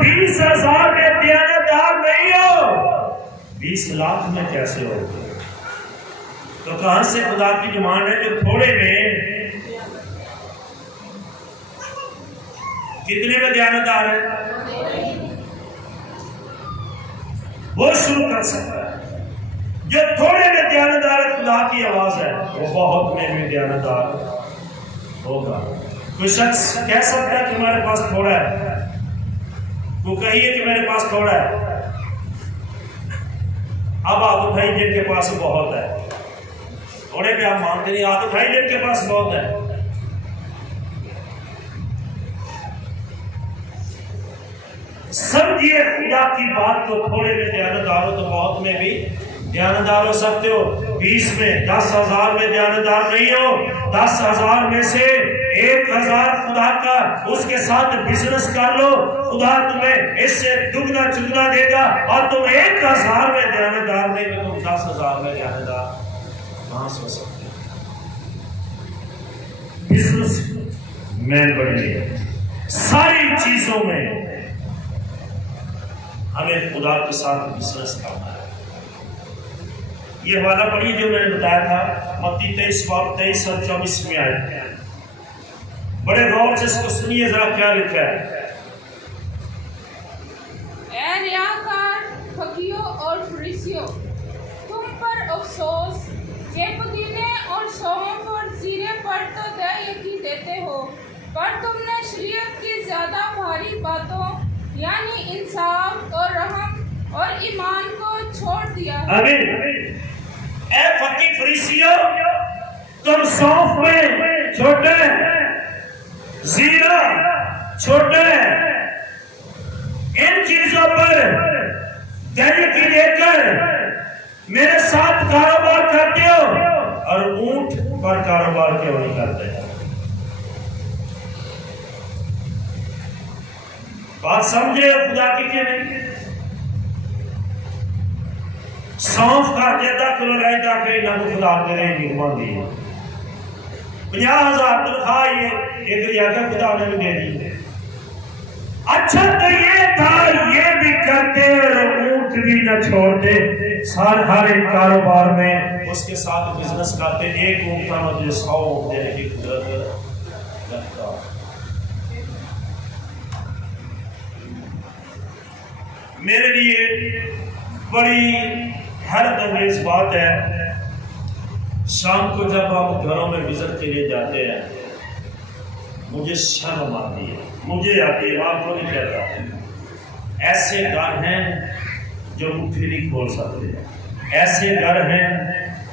20,000 میں دیانتدار نہیں ہو 20 لاکھ میں کیسے ہو؟ تو کہاں سے خدا کی ڈیمانڈ ہے جو تھوڑے میں کتنے میں دیانتدار ہے وہ شروع کر سکتا ہے. جو تھوڑے میں دیانتدار ہے خدا کی آواز ہے وہ بہت میں بھی دیانتدار ہوگا. کوئی شخص کہہ سکتا ہے کہ ہمارے پاس تھوڑا ہے, وہ کہیے کہ میرے پاس تھوڑا ہے. اب آپ اٹھائی جن کے پاس بہت ہے, تھوڑے پہ آپ مانتے نہیں, آپ اٹھائی جن کے پاس بہت ہے. سمجھیے خدا کی بات کو, تھوڑے میں دیانتدار ہو تو بہت میں بھی دیانتدار ہو سکتے ہو. 20 میں 10,000 میں دیانتدار نہیں ہو. 10,000 میں سے 1,000 خدا کا اس کے ساتھ بزنس کر لو, خدا تمہیں اس سے دگنا چگنا دے گا. اور تم 1,000 میں دیانتدار نہیں تو تم 10,000 میں دیانتدار کہاں سے ہو سکتے ہو؟ Business man بنیے. ساری چیزوں میں ہمیں خدا کے ساتھ بزنس کرنا ہے. یہ حوالہ پڑھی جو میں نے بتایا تھا, متی 23 باب 23 اور 24 میں آئے. بڑے غور سے اس کو سنیے ذرا کیا لکھا ہے. اے ریاکار فقیوں اور فریسیوں, تم پر افسوس کہ پودینے اور سونف اور زیرے پر تو دے یقین دیتے ہو, پر تم نے شریعت کی زیادہ بھاری باتوں یعنی انصاف اور رحم اور ایمان کو چھوڑ دیا. آمین. اے فقی فریسیوں, تم سونف میں چھوٹے, زیرہ چھوٹے, ان چیزوں پر دل کی دے کر میرے ساتھ کاروبار کرتے ہو, اور اونٹ پر کاروبار کیوں نہیں کرتے؟ بات سمجھے خدا کی کہ نہیں؟ سونف کا جیدہ کلورائی داخلی نہ تو خدا تیرے نگمان دی. 50,000 تنخواہ یہ ایک ریاکہ خدا نے دے دی. اچھا تو یہ تھا, یہ بھی کرتے اور اونٹ بھی نہ چھوڑتے, ہر ایک کاروبار میں اس کے ساتھ بزنس کرتے. ایک اونٹ کا مجھے 100 اونٹ دینے کی قدرت رکھتا. میرے لیے بڑی حیرت انگیز بات ہے, شام کو جب ہم گھروں میں وزٹ کے لیے جاتے ہیں مجھے شرم آتی ہے, مجھے آتی ہے, آپ کو نہیں کہتا. ایسے گھر ہیں جو مٹھی نہیں کھول سکتے, ایسے گھر ہیں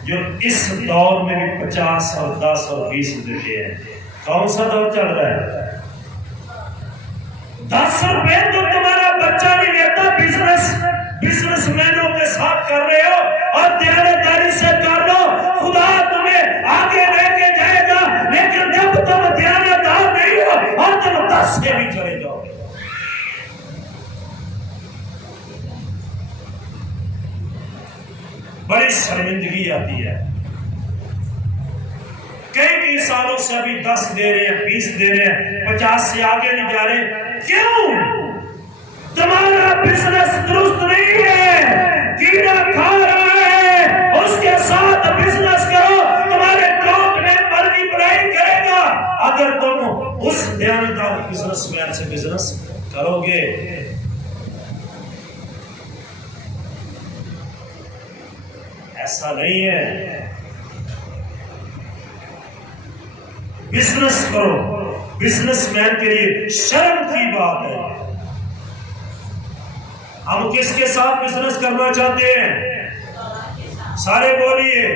جو اس دور میں بھی 50 اور 10 اور 20 دیتے ہیں. کون سا دور چل رہا ہے؟ 10 روپے تو تمہارا بچہ نہیں لیتا. بزنس مینوں کے ساتھ کر رہے ہو, اور دیانتداری سے کر لو, خدا تمہیں آگے لے کے جائے گا. لیکن جب تم دیانتدار نہیں ہو اور تم 10 سے بھی چلے جاؤ گے. بڑی شرمندگی آتی ہے. کئی سالوں سے ابھی 10 دے رہے ہیں, 20 دے رہے ہیں, 50 سے آگے نہیں جا رہے. کیوں؟ تمہارا بزنس درست نہیں ہے, کیڑا کھا رہا ہے. اس کے ساتھ بزنس کرو, تمہارے ٹوٹ میں مرضی بڑائی کرے گا. اگر تم اس دیانتدار بزنس مین سے بزنس کرو گے. ایسا نہیں ہے. بزنس کرو, بزنس مین کے لیے شرم کی بات ہے. ہم کس کے ساتھ بزنس کرنا چاہتے ہیں؟ سارے بولیے.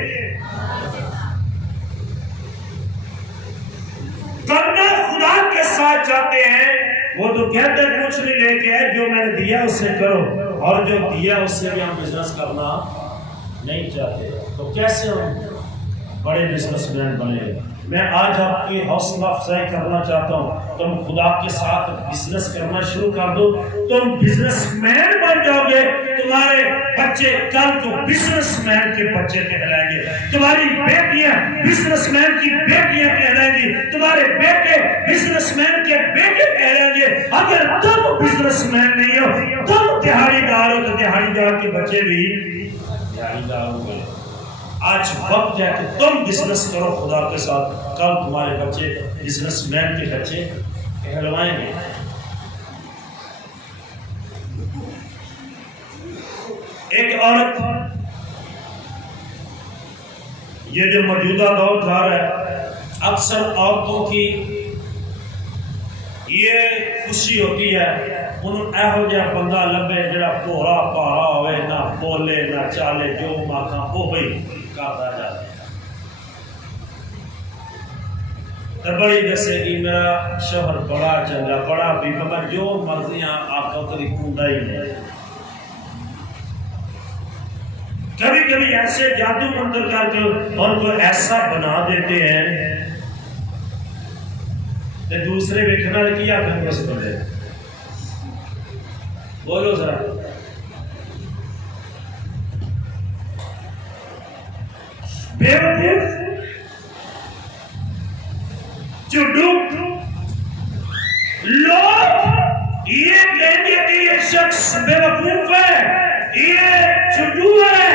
کرنا خدا کے ساتھ چاہتے ہیں. وہ تو کہتے ہیں کچھ نہیں لے کے ہے, جو میں نے دیا اس سے کرو, اور جو دیا اس سے بھی ہم بزنس کرنا نہیں چاہتے. تو کیسے ہم بڑے بزنس مین بنے؟ میں آج آپ کی حوصلہ افزائی کرنا چاہتا ہوں. تم خدا کے ساتھ بزنس کرنا شروع کر دو, تم بزنس مین بن جاؤ گے. تمہارے بچے کل کو بزنس مین کے بچے کہلائیں گے, تمہاری بیٹیاں بزنس مین کی بیٹیاں کہلائیں گی, تمہارے بیٹے بزنس مین کے بیٹے کہلائیں گے. گے اگر تم بزنس مین نہیں ہو، تم دیہڑی دار ہو تو دیہڑی دار کے بچے بھی دیہڑی دار ہوں گے۔ آج وقت ہے کہ تم بزنس کرو خدا کے ساتھ، کل تمہارے بچے بزنس مین کے بچے کہلوائیں گے۔ ایک عورت، یہ جو موجودہ دور جا رہا ہے، اکثر عورتوں کی یہ خوشی ہوتی ہے انہوں ایہو جہا بندہ لبے جڑا پورا پارا ہوئے، نہ بولے نہ چالے، جو ماکھاں وہ بھئی کرتا جاتا ہے۔ تو بڑی دسے گی میرا شوہر بڑا چنگا، بڑا بھی مگر جو مرضیاں آپ کو کبھی کونڈا ہی نہیں۔ کبھی کبھی ایسے جادو منتر کر کے ان کو ایسا بنا دیتے ہیں کہ دوسرے بیٹھنا کیا کرنے سے پڑے۔ بولو ذرا، بے وقوف چڈو لوگ یہ کہیں گے کہ یہ شخص بے وقوف ہے، یہ چڈو ہے۔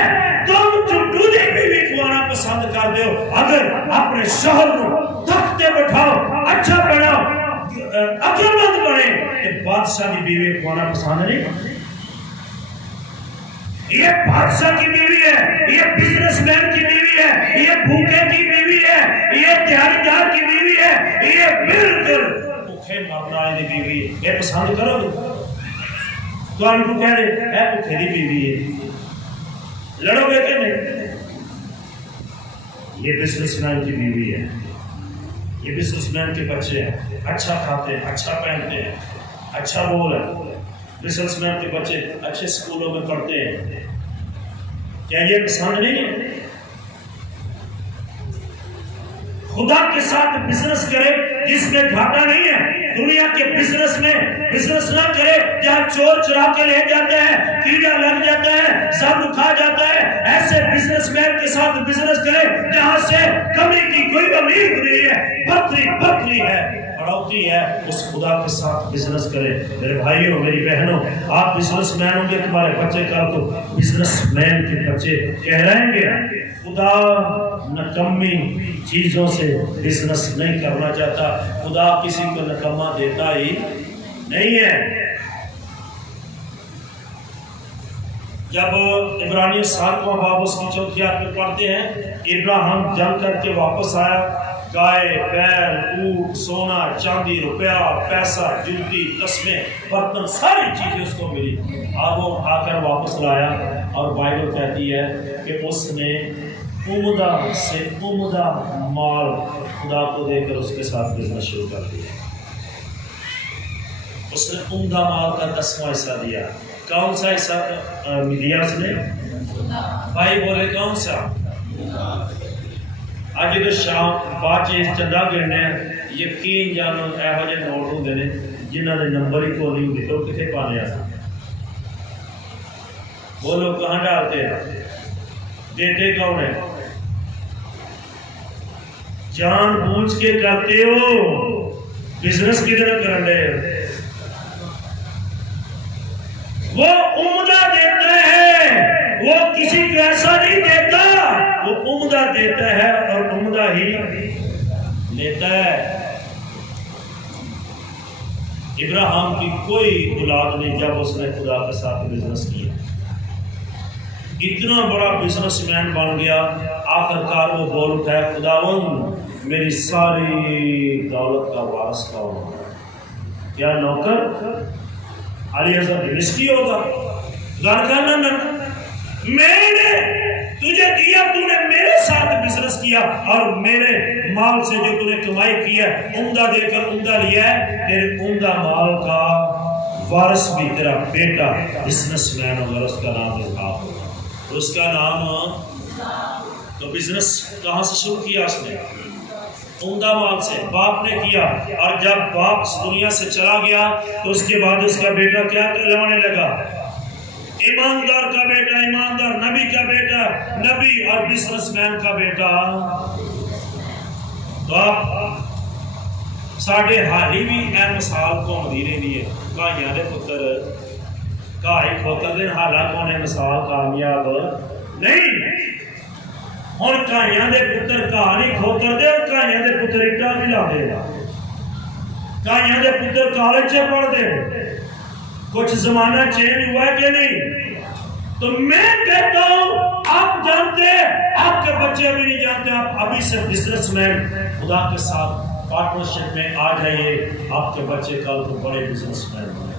تم چڈو دی بیوی کو آنا پسند کر دیو، اگر اپنے شوہر کو تختے بٹھاؤ، اچھا پڑھاؤ، عقل مند بنے کہ بادشاہ کی بیوی کو آنا پسند نہیں۔ یہ بادشاہ کی بیوی ہے، یہ بزنس مین کی بیوی ہے، یہ بھوکے کی بیوی ہے، یہ دیہڑی دار کی بیوی ہے، یہ بالکل بھوکے مرنے والی بیوی ہے۔ یہ پسند کرو گے تو آپ کو کہہ رہے ہے بھوکے کی بیوی ہے، لڑو گے کہ نہیں؟ یہ بزنس مین کی بیوی ہے، یہ بزنس مین کے بچے ہیں، اچھا کھاتے ہیں، اچھا پہنتے ہیں، اچھا بول ہے، بزنس مین کے بچے اچھے سکولوں میں پڑھتے ہیں۔ کیا یہ پسند نہیں ہے؟ خدا کے ساتھ بزنس کرے جس میں گھاٹا نہیں ہے۔ دنیا کے بزنس میں بزنس نہ کرے جہاں چور چرا کے لے جاتے ہیں، کیڑا لگ جاتا ہے، سب کھا جاتا ہے۔ ایسے بزنس مین کے ساتھ بزنس کرے جہاں سے کمی کی کوئی امید نہیں ہے، بکری ہے، بڑھوتی ہے، اس خدا کے ساتھ بزنس کرے۔ میرے بھائیوں، میری بہنوں، آپ بزنس مین ہوں گے، تمہارے بچے کل تو بزنس مین کے بچے کہلائیں گے۔ خدا نکمی چیزوں سے بزنس نہیں کرنا چاہتا، خدا کسی کو نکما دیتا ہی نہیں ہے۔ جب عبرانیہ 7واں باب اس کی 4 آیت میں پڑھتے ہیں، ابراہیم جنگ کر کے واپس آیا، گائے، بیل، اونٹ، سونا، چاندی، روپیہ، پیسہ، جوتی، تسمے، برتن، ساری چیزیں اس کو ملی، اور وہ آ کر واپس لایا۔ اور بائبل کہتی ہے کہ اس نے عمدہ سے عمدہ مال خدا کو دے کر اس کے ساتھ بزنس شروع کر دیا۔ اس نے عمدہ مال کا 10واں حصہ دیا۔ کون سا حصہ دیا اس نے؟ بھائی بولے کون سا؟ اج تو شام بعد چندہ گرنے یقین جانو ایہو جے نوٹ ہوندے نے جنہاں دے نمبر ہی کوئی نہیں ہوندے، تو کتنے پانے آ؟ بولو کہاں ڈالتے ہیں؟ دیتے کون ہے؟ جان بوجھ کے کرتے ہو، بزنس کدھر کرن دے؟ وہ عمدہ دیتا ہے، وہ کسی کو ایسا نہیں دیتا، وہ عمدہ دیتا ہے اور عمدہ ہی لیتا ہے۔ ابراہیم کی کوئی اولاد نہیں جب اس نے خدا کے ساتھ بزنس کیا، اتنا بڑا بزنس مین بن گیا، آخر کار وہ بول اٹھا ہے، خداوند میری ساری دولت کا وارث کون ہے؟ کیا نوکر علی حضرت رزقی ہوگا؟ نہ میں نے تجھے دیا، تو نے میرے ساتھ بزنس کیا اور میرے مال سے جو تو نے کمائی کیا عمدہ دے کر عمدہ لیا ہے، تیرے عمدہ مال کا وارث بھی تیرا بیٹا بزنس مین ہوگا، اس کا نام اسحاق ہوگا۔ اس کا نام، تو بزنس کہاں سے شروع کیا اس نے؟ عمدہ مال سے باپ نے کیا، اور جب باپ اس دنیا سے چلا گیا تو اس کے بعد اس کا بیٹا کیا کہلانے لگا؟ ایماندار کا بیٹا، ایماندار، نبی کا بیٹا نبی، اور بزنس مین کا بیٹا۔ تو آپ ساڈے حالی بھی اے مثال گھومدی رہندی ہے گائیاں دے پتر گائے کھوتر دے حالانکہ انہیں مثال کامیاب نہیں ہن گائیاں دے پتر گاہ نہیں کھوتر دے اور گائیاں دے پتر اٹا نہیں لاندے گائیاں دے پتر کالج سے پڑھ دے کچھ زمانہ چینج ہوا ہے کہ نہیں تو میں کہتا ہوں آپ جانتے ہیں آپ کے بچے بھی نہیں جانتے آپ ابھی سے بزنس مین خدا کے ساتھ پارٹنرشپ میں آ جائیے آپ کے بچے کل کو بڑے بزنس مین بنے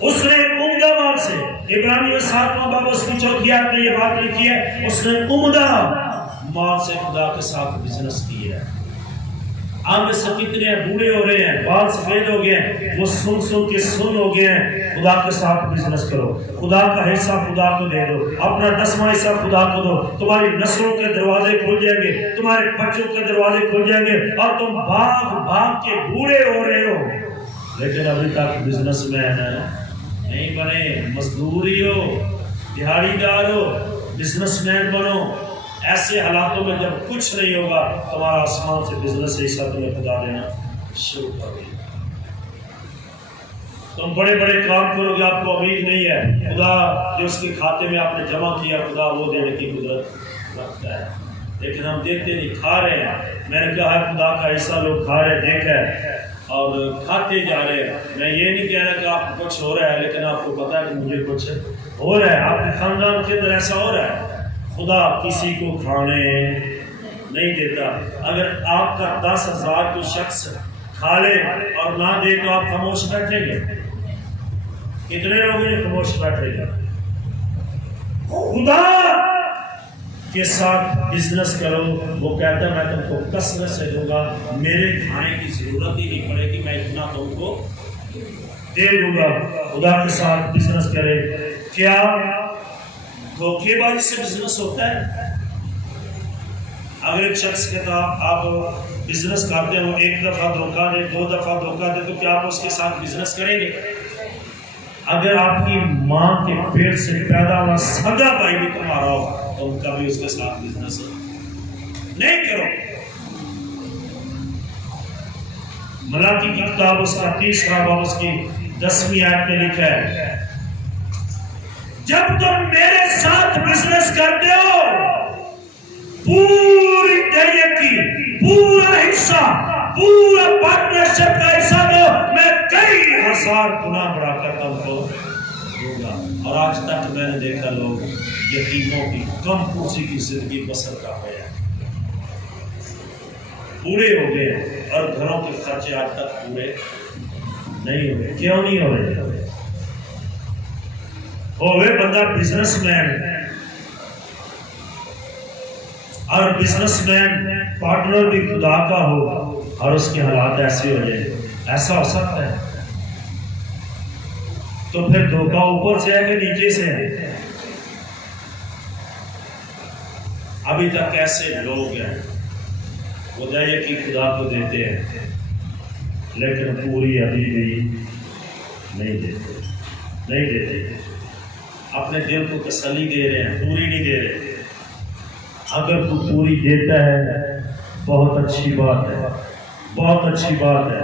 اس نے عمدہ مال سے عبرانیوں 7واں باب اس کی 4 آیت میں یہ بات لکھی ہے اس نے عمدہ مال سے خدا کے ساتھ بزنس کیا ہے ہم میں سے کتنے بوڑھے ہو رہے ہیں بال سفید ہو گئے ہیں وہ سن کے سن ہو گئے ہیں خدا کے ساتھ بزنس کرو خدا کا حصہ خدا کو دے دو اپنا 10واں حصہ خدا کو دو تمہاری نسلوں کے دروازے کھل جائیں گے تمہارے بچوں کے دروازے کھل جائیں گے اور تم بھاگ کے بوڑھے ہو رہے ہو لیکن ابھی تک بزنس مین نہیں بنے مزدوری ہو دیہڑی دار ہو بزنس مین بنو ایسے حالاتوں میں جب کچھ نہیں ہوگا تمہارا آسمان سے بزنس حصہ تمہیں خدا دینا شروع کر دے تم بڑے بڑے کام کرو گے آپ کو امید نہیں ہے خدا جو اس کے کھاتے میں آپ نے جمع کیا خدا وہ دینے کی قدرت رکھتا ہے لیکن ہم دیکھتے نہیں کھا رہے ہیں میں نے کہا خدا کا حصہ لوگ کھا رہے دیکھا ہے اور کھاتے جا رہے ہیں میں یہ نہیں کہہ رہا کہ آپ کو کچھ ہو رہا ہے لیکن آپ کو پتا ہے کہ مجھے کچھ ہو رہا ہے آپ کے خاندان کے اندر ایسا ہو رہا ہے خدا کسی کو کھانے نہیں دیتا اگر آپ کا 10,000 کوئی شخص کھا لے اور نہ دے تو آپ خاموش بیٹھیں گے کتنے لوگ ہیں خاموش بیٹھے گا خدا کے ساتھ بزنس کرو وہ کہتا ہے میں تم کو کثرت سے دوں گا میرے کھانے کی ضرورت ہی نہیں پڑے گی میں اتنا تم کو دے دوں گا خدا کے ساتھ بزنس کرے کیا دھوکے بازی سے بزنس ہوتا ہے اگر ایک شخص کے ساتھ آپ بزنس کرتے ہو 1 دفعہ دھوکہ دے 2 دفعہ دھوکہ دے تو کیا آپ اس کے ساتھ بزنس کریں گے اگر آپ کی ماں کے پیٹ سے پیدا ہوا سگا بھائی بھی تمہارا ہو تو کبھی اس کے ساتھ بزنس نہیں کرو ملاکی کی کتاب اس کا 3واں باب اس کی 10ویں آیت میں لکھا ہے جب تم میرے ساتھ بزنس کرتے ہو پوری دنیا کی پورا حصہ پورا پارٹنرشپ کا حصہ دو میں کئی 1000 گنا بڑھا کر تم کو دوں گا اور آج تک میں نے دیکھا لوگ یتیموں کی کم پوچھی کی زندگی بسر کر رہے ہیں پورے ہو گئے اور گھروں کے خرچے آج تک پورے نہیں ہوئے کیوں نہیں ہو رہے ہوئے بندہ بزنس مین اور بزنس مین پارٹنر بھی خدا کا ہو اور اس کے حالات ایسے ہو جائے ایسا ہو سکتا ہے تو پھر دھوکہ اوپر سے ہے کہ نیچے سے ہے ابھی تک ایسے لوگ ہیں وہ دائیں کی خدا کو دیتے ہیں لیکن پوری ابھی بھی نہیں دیتے اپنے دل کو تسلی دے رہے ہیں پوری نہیں دے رہے اگر تو پوری دیتا ہے بہت اچھی بات ہے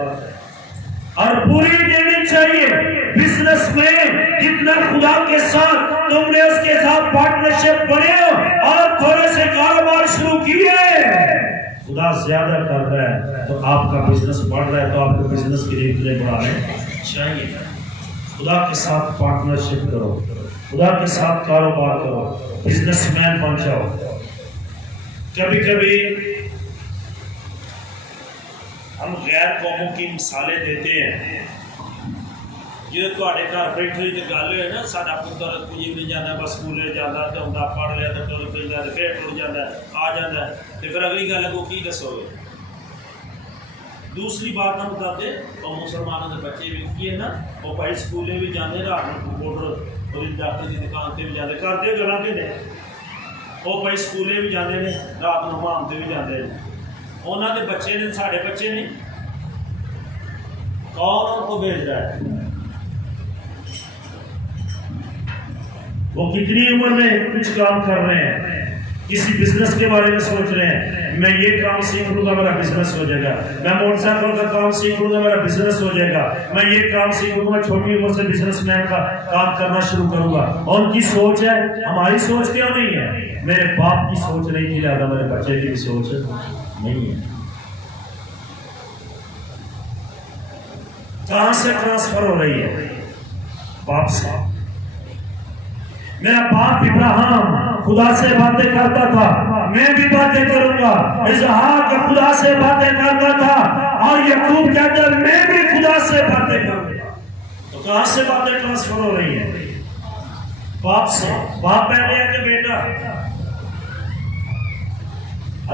اور پوری دینی چاہیے بزنس میں جتنا خدا کے ساتھ تم نے اس کے ساتھ پارٹنرشپ بنے ہو اور تھوڑے سے کاروبار شروع کیے خدا زیادہ کر رہا ہے تو آپ کا بزنس بڑھ رہا ہے تو آپ کو بزنس کی ریٹ بڑھانے چاہیے خدا کے ساتھ پارٹنرشپ کرو خدا کے ساتھ کاروبار کرو بزنس مین بن جاؤ کبھی کبھی ہم غیر قوموں کی مثالیں دیتے ہیں جو تھوڑے گھر بیٹھے ہوئی جو گل ہے نا ساڈا پتر کوئی نہیں جانا بس سکولے جانا تو آتا پڑھ لیا تو ٹر پہ جاتا پھر ٹر جاتا آ جاتا ہے تو پھر اگلی گل وہ کی دسو گے دوسری بات ہم بتاتے اور مسلمانوں کے بچے بھی کی ہے نا وہ بھائی سکولے بھی جانے رات کمپیوٹر ڈاکٹر کی دکان سے بھی جاتے کرتے گلا کے نے وہ بھائی سکولے بھی جاتے ہیں رات کو حمام سے بھی جاتے ہیں انہوں کے بچے نے سارے بچے نے کون ان کو بھیج رہا ہے وہ کتنی عمر میں کچھ کام کر رہے ہیں کسی بزنس کے بارے میں سوچ رہے ہیں میں یہ کام سیکھ لوں گا میرا بزنس ہو جائے گا, میں موٹر سائیکل کا کام سیکھ لوں گا میرا بزنس ہو جائے گا, میں یہ کام سیکھ لوں گا چھوٹی عمر سے بزنس مین کا کام کرنا شروع کروں گا. اور ان کی سوچ ہے, ہماری سوچ کیوں نہیں ہے؟ میرے باپ کی سوچ نہیں تھی, لہٰذا میرے بچے کی بھی سوچ نہیں ہے. کہاں سے ٹرانسفر ہو رہی ہے؟ باپ سے. میرا باپ ابراہیم خدا سے باتیں کرتا تھا, میں بھی باتیں کروں گا. اسحاق خدا سے باتیں کرتا تھا, اور یعقوب کہتا ہے میں بھی خدا سے باتیں کروں گا. تو کہاں سے باتیں ٹرانسفر ہو رہی ہیں؟ باپ سے. باپ پہلے ہے کہ بیٹا؟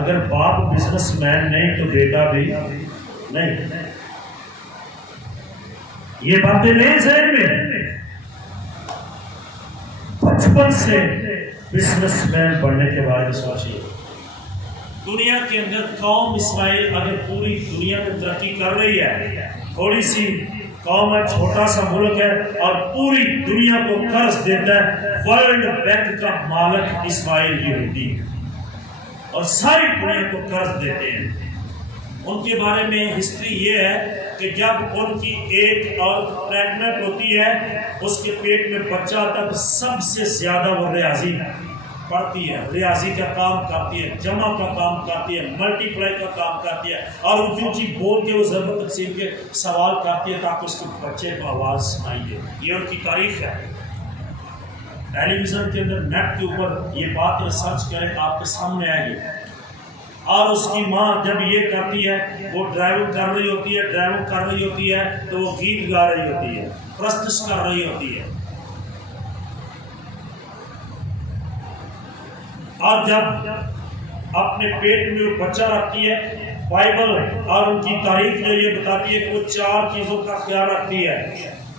اگر باپ بزنس مین نہیں تو بیٹا بھی نہیں. یہ باتیں نہیں ذہن میں. بچپن سے بزنس مین بننے کے بارے میں سوچیے. دنیا کے اندر قوم اسرائیل اگر پوری دنیا میں ترقی کر رہی ہے, تھوڑی سی قوم ہے, چھوٹا سا ملک ہے, اور پوری دنیا کو قرض دیتا ہے. ورلڈ بینک کا مالک اسرائیل یہودی ہے, اور ساری دنیا کو قرض دیتے ہیں. ان کے بارے میں ہسٹری یہ ہے کہ جب ان کی ایک عورت پریگننٹ ہوتی ہے, اس کے پیٹ میں بچہ آتا ہے, تو سب سے زیادہ وہ ریاضی پڑھتی ہے, ریاضی کا کام کرتی ہے, جمع کا کام کرتی ہے, ملٹی پلائی کا کام کرتی ہے, اور اونچی اونچی بول کے وہ ضرب تقسیم کے سوال کرتی ہے تاکہ اس کے بچے کو آواز سنائی دے. یہ ان کی تاریخ ہے. ٹیلی ویژن کے اندر نیٹ کے اوپر یہ بات سرچ کریں آپ کے سامنے آئے گی. اور اس کی ماں جب یہ کرتی ہے, وہ ڈرائیونگ کر رہی ہوتی ہے تو وہ گیت گا رہی ہوتی ہے, پرستش کر رہی ہوتی ہے. اور جب اپنے پیٹ میں وہ بچہ رکھتی ہے, بائبل اور ان کی تاریخ جو یہ بتاتی ہے کہ وہ 4 چیزوں کا خیال رکھتی ہے.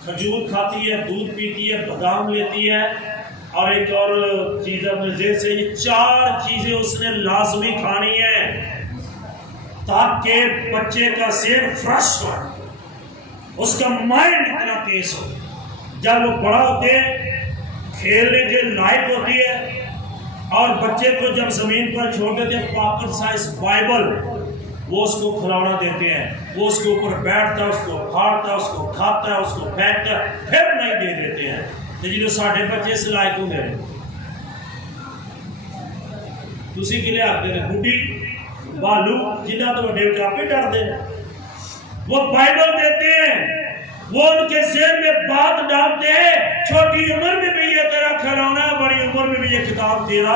کھجور کھاتی ہے, دودھ پیتی ہے, بادام لیتی ہے, اور ایک اور چیز اپنے ذہن سے, یہ 4 چیزیں اس نے لازمی کھانی ہے تاکہ بچے کا ذہن فریش ہو, اس کا مائنڈ اتنا تیز ہو. جب وہ بڑا ہوتے ہیں, کھیلنے کے لائق ہوتی ہے, اور بچے کو جب زمین پر چھوڑ دیتے ہیں, پاکٹ سائز بائبل وہ اس کو کھلونا دیتے ہیں, وہ اس کے اوپر بیٹھتا ہے, اس کو پھاڑتا ہے, اس کو کھاتا ہے, اس کو پھینکتا ہے, پھر نہیں دے دیتے ہیں. جی ساڈے بچے اس لائق ہوں گے, تسی کے لیے آتے ہیں بوٹی بالو جنہ تو وڈے کافی ڈرتے ہیں. وہ بائبل دیتے ہیں, وہ ان کے ذہن میں بات ڈالتے ہیں, چھوٹی عمر میں بھی یہ تیرا کھلونا ہے, بڑی عمر میں بھی یہ کتاب تیرا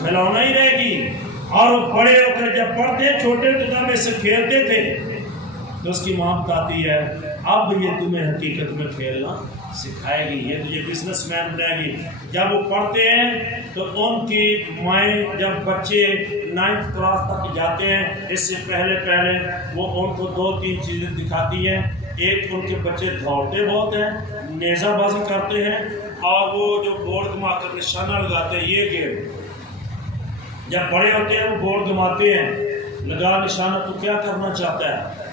کھلونا ہی رہے گی. اور وہ بڑے ہو کر جب پڑھتے, چھوٹے کتاب میں سے کھیلتے تھے, تو اس کی ماں بتاتی ہے اب یہ تمہیں حقیقت میں کھیلنا سکھائے گی, یہ تجھے بزنس مین بنائے گی. جب وہ پڑھتے ہیں تو ان کی مائیں, جب بچے 9th کلاس تک جاتے ہیں, اس سے پہلے وہ ان کو 2-3 چیزیں دکھاتی ہیں. ایک, ان کے بچے دوڑتے بہت ہیں, نیزہ بازی کرتے ہیں, اور وہ جو بورڈ گھما کر نشانہ لگاتے ہیں, یہ گیم. جب بڑے ہوتے ہیں وہ بورڈ گھماتے ہیں, لگا نشانہ, تو کیا کرنا چاہتا ہے؟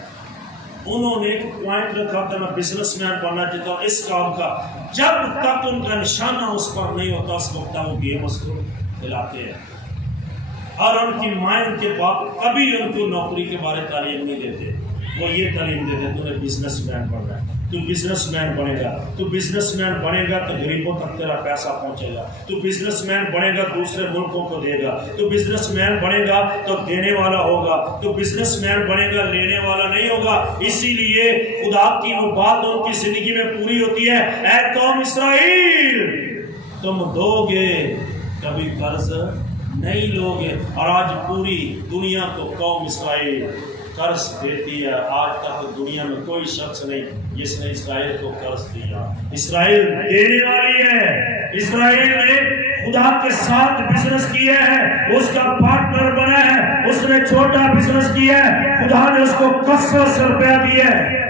انہوں نے ایک پوائنٹ رکھا تھا, میں بزنس مین بننا چاہتا ہوں اس کام کا. جب تک ان کا نشانہ اس پر نہیں ہوتا, اس وقت وہ گیم اس کو کھلاتے ہیں. اور ان کی مائیں, ان کے باپ کبھی ان کو نوکری کے بارے تعلیم نہیں دیتے, وہ یہ تعلیم دیتے تمہیں بزنس مین بننا ہے, تو بزنس مین بنے گا, تو بزنس مین بنے گا تو غریبوں تک تیرا پیسہ پہنچے گا, تو بزنس مین بنے گا دوسرے ملکوں کو دے گا, تو بزنس مین بنے گا تو دینے والا ہوگا, تو بزنس مین بنے گا لینے والا نہیں ہوگا. اسی لیے خدا کی وہ بات ان کی زندگی میں پوری ہوتی ہے, اے قوم اسرائیل تم دو گے کبھی قرض نہیں لوگے. اور آج پوری دنیا کو قوم اسرائیل قرض دیتی ہے. آج تک دنیا میں کوئی شخص نہیں جس نے اسرائیل کو قرض دیا. اسرائیل دینے والی ہے. اسرائیل نے خدا کے ساتھ بزنس کیا ہے, اس کا پارٹنر بنا ہے, اس نے چھوٹا بزنس کیا ہے, خدا نے اس کو کثرت سے روپیہ دیا ہے.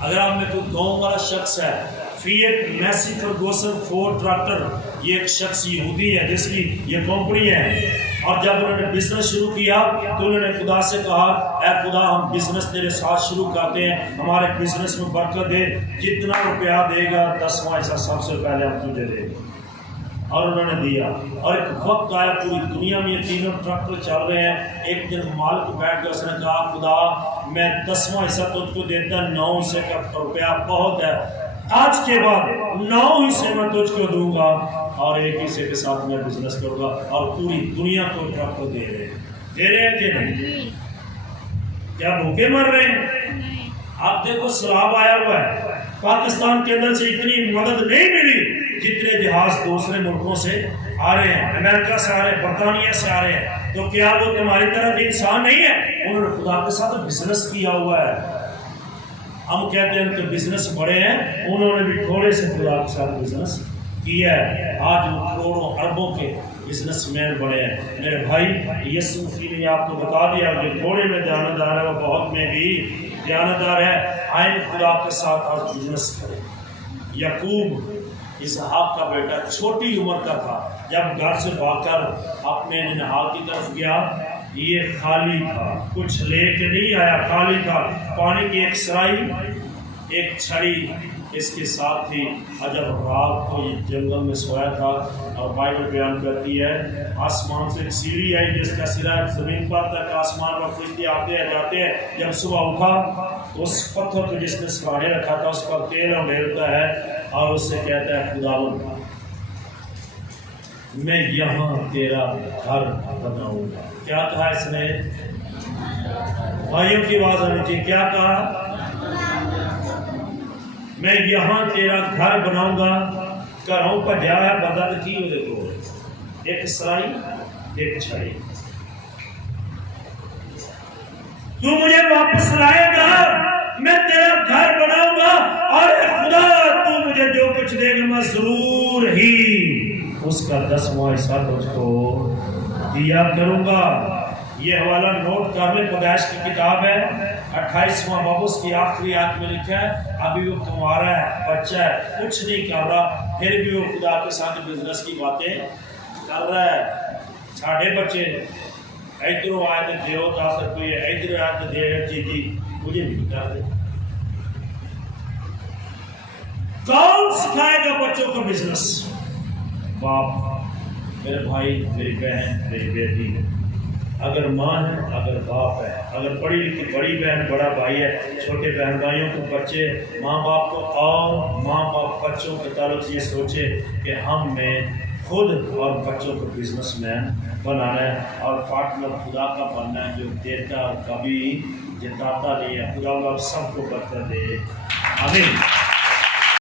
اگر آپ میں کوئی گاؤں والا شخص ہے, Fiat Massey Ferguson Ford tractor, یہ ایک شخص یہودی ہے جس کی یہ کمپنی ہے, اور جب انہوں نے بزنس شروع کیا تو انہوں نے خدا سے کہا, اے خدا ہم بزنس تیرے ساتھ شروع کرتے ہیں, ہمارے بزنس میں برکت دے, جتنا روپیہ دے گا 10واں حصہ سب سے پہلے ہم تجھے دیں گے. اور انہوں نے دیا. اور ایک وقت آیا پوری دنیا میں یہ تینوں ٹرکٹر چل رہے ہیں. ایک دن مالک بیٹھ گیا, اس نے کہا خدا میں 10واں حصہ تجھ کو دیتا, 9 حصے کا روپیہ بہت ہے, آج کے بعد 9 حصے میں تجھ کو دوں گا اور 1 حصے کے ساتھ میں بزنس کروں گا. اور پوری دنیا کو ٹرکٹر دے رہے ہیں کہ نہیں؟ کیا بھوکے مر رہے ہیں؟ آپ دیکھو سیلاب آیا ہوا ہے, پاکستان کے اندر سے اتنی مدد نہیں ملی جتنے جہاز دوسرے ملکوں سے آ رہے ہیں, امریکہ سے آ رہے ہیں, برطانیہ سے آ رہے ہیں. تو کیا وہ تمہاری طرح بھی انسان نہیں ہے؟ انہوں نے خدا کے ساتھ بزنس کیا ہوا ہے. ہم کہتے ہیں کہ بزنس بڑے ہیں, انہوں نے بھی تھوڑے سے خدا کے ساتھ بزنس کیا ہے. آج وہ کروڑوں اربوں کے بزنس مین بڑے ہیں. میرے بھائی یسوع مسیح نے آپ کو بتا دیا کہ تھوڑے میں دیانتدار ہے وہ بہت میں بھی دیانتدار ہے. آئیں خدا کے ساتھ آج بزنس کریں. یعقوب اسحاق کا بیٹا چھوٹی عمر کا تھا جب گھر سے بھاگ کر اپنے ننہال کی طرف گیا. یہ خالی تھا, کچھ لے کے نہیں آیا, خالی تھا. پانی کی ایک سرائی, ایک چھڑی اس کے ساتھ تھی. اور جب رات کو یہ جنگل میں سویا تھا, اور بائبل بیان کرتی ہے آسمان سے ایک سیڑھی آئی جس کا سرا زمین پر تک, آسمان پر فرشتے آتے ہیں جاتے ہیں. جب صبح اٹھا تو اس پتھر کو جس نے سرانے رکھا تھا اس پر تیل انڈیلتا ہے اور اس سے کہتا ہے خداوند میں یہاں تیرا گھر بناؤں گا. کیا کہا اس نے؟ بھائیوں کی آواز آنی چاہیے. کیا کہا؟ میں یہاں تیرا گھر بناؤں گا. گھروں پر جا ہے بندہ کی ہو, دیکھو ایک سرائی ایک چھڑی. تو مجھے واپس لائے گا, میں تیرا گھر بناؤں گا, اور اے خدا تو مجھے جو کچھ دے گا میں ضرور ہی اس کا 10واں حصہ تجھ کو دیا کروں گا. یہ حوالہ نوٹ کر لیں, پیدائش کی کتاب ہے 28واں باب, اس کی آخری آیت میں لکھا ہے ابھی وہ کمارا ہے, بچہ ہے, کچھ نہیں کر رہا, پھر بھی وہ خدا کے ساتھ بزنس کی باتیں کر رہا ہے. ساڑھے بچے ادھر آئے تو دیو 10 روپئے, ادھر آئے تو دے چیزی, مجھے بھی کر دے. کون سکھائے گا بچوں کو بزنس؟ باپ. میرے بھائی, میری بہن, میری بیٹی ہے, اگر ماں ہے, اگر باپ ہے, اگر پڑھی لکھی بڑی بہن بڑا بھائی ہے, چھوٹے بہن بھائیوں کو بچے ماں باپ کو, اور ماں باپ بچوں کے تعلق یہ سوچے کہ ہم نے خود اور بچوں کو بزنس مین بنانا ہے اور پارٹنر خدا کا بننا ہے جو دیتا کبھی جتاتا نہیں ہے. خدا آپ سب کو برکت دے. آمین.